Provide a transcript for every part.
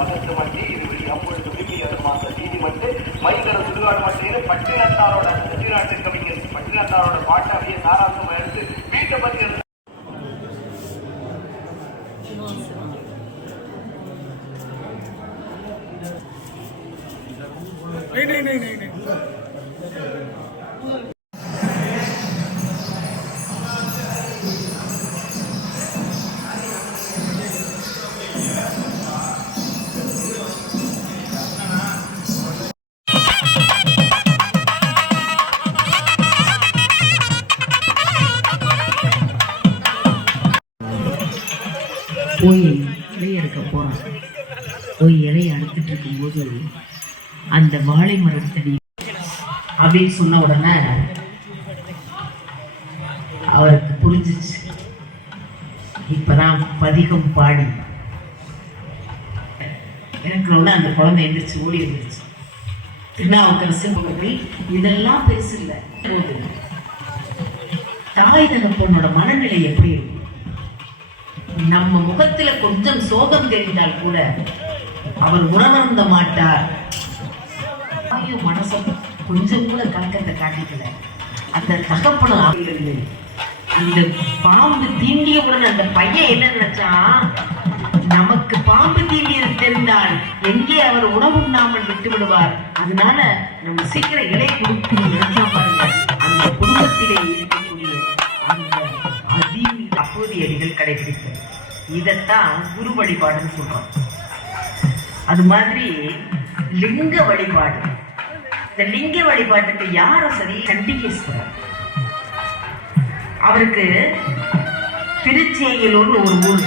மகத்து மட்டி இது அப்பொழுது விரும்பியவர் மாத்த நீதிமட்டு மைந்தர சுடுகாடு மட்டியில் பட்டினத்தாரோட செட்டிநாட்டு கவிஞர் பட்டினத்தாரோட பாட்டை அப்படியே சாராசமா எடுத்து வீட்டை பற்றி போய் இலைய எடுக்க போறான். போய் இலையை அறுத்துட்டு இருக்கும்போது அந்த வாழை மரத்தடி அப்படின்னு சொன்ன உடனே அவருக்கு புரிஞ்சிச்சு. இப்பதான் பதிகம் பாடி எனக்கு அந்த குழந்தை எந்திரிச்சு ஓடி இருந்துச்சு. திருநாவுக்கரசு இதெல்லாம் பெருசு இல்லை. தாய் தகப்பனோட மனநிலை எப்படி இருக்கும்? நம்ம முகத்துல கொஞ்சம் சோகம் தெரிந்தால் கூட அவர் உணவருந்த மாட்டார். மனச கொஞ்சம் கூட கலக்கத்தை காட்டிக்கல. அந்த தகப்பன அந்த பாம்பு தீண்டியவுடன் அந்த பையன் என்ன நினைச்சா, நமக்கு பாம்பு தீண்டியது தெரிந்தால் எங்கே அவர் உணவு உண்ணாமல் விட்டு விடுவார், அதனால நம்ம சீக்கிரம் இலை கொடுத்து நினைச்சா பாருங்க. அந்த குடும்பத்திலே இருக்கக்கூடிய அந்த அப்போதையடிகள் கடைபிடித்தது. இதைத்தான் குரு வழிபாடுன்னு சொல்றோம். அது மாதிரி லிங்க வழிபாடு. இந்த லிங்க வழிபாட்டுக்கு யார சரி? சண்டிகேஸ்வரர். அவருக்கு திருச்சேயிலூர்னு ஒரு ஊர்.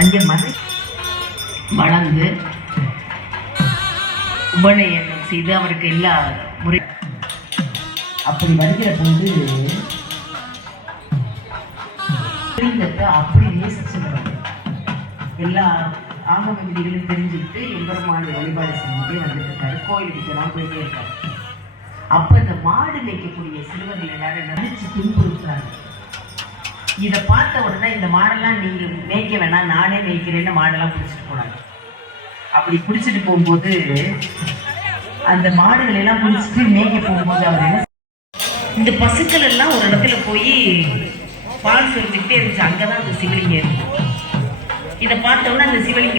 அங்கே மதை வளர்ந்து உபநயனம் செய்து அவருக்கு எல்லா முறை அப்படி வருகிற போது அப்படி நேசிச்சுடுறாங்க. எல்லா ஆகம விதிகளும் தெரிஞ்சுக்கிட்டு எம்பெருமான வழிபாடு செஞ்சுட்டே வந்துட்டு இருக்காரு. கோயிலுக்கு போயிட்டே இருக்காரு. அப்ப இந்த மாடு மேய்க்கக்கூடிய சிறுவர்கள் எல்லாரும் நினைச்சு துன்புறுத்துறாங்க. இதை பார்த்த உடனே இந்த மாடெல்லாம் நீங்க மேய்க்க வேணாம், நானே மேய்க்கிறேன்னு மாடெல்லாம் பிடிச்சிட்டு போனாங்க. அப்படி பிடிச்சிட்டு போகும்போது அந்த மாடுகள் எல்லாம் பிடிச்சிட்டு மேய்க்க போகும்போது அவர் என்ன, இந்த பசுக்கள் எல்லாம் ஒரு இடத்துல போய் பால் சொல்லிக்கிட்டே இருந்துச்சு. அங்கதான் அந்த சிவலிங்கம் இருக்கும். இதை பார்த்தோம்னா அந்த சிவலிங்கம்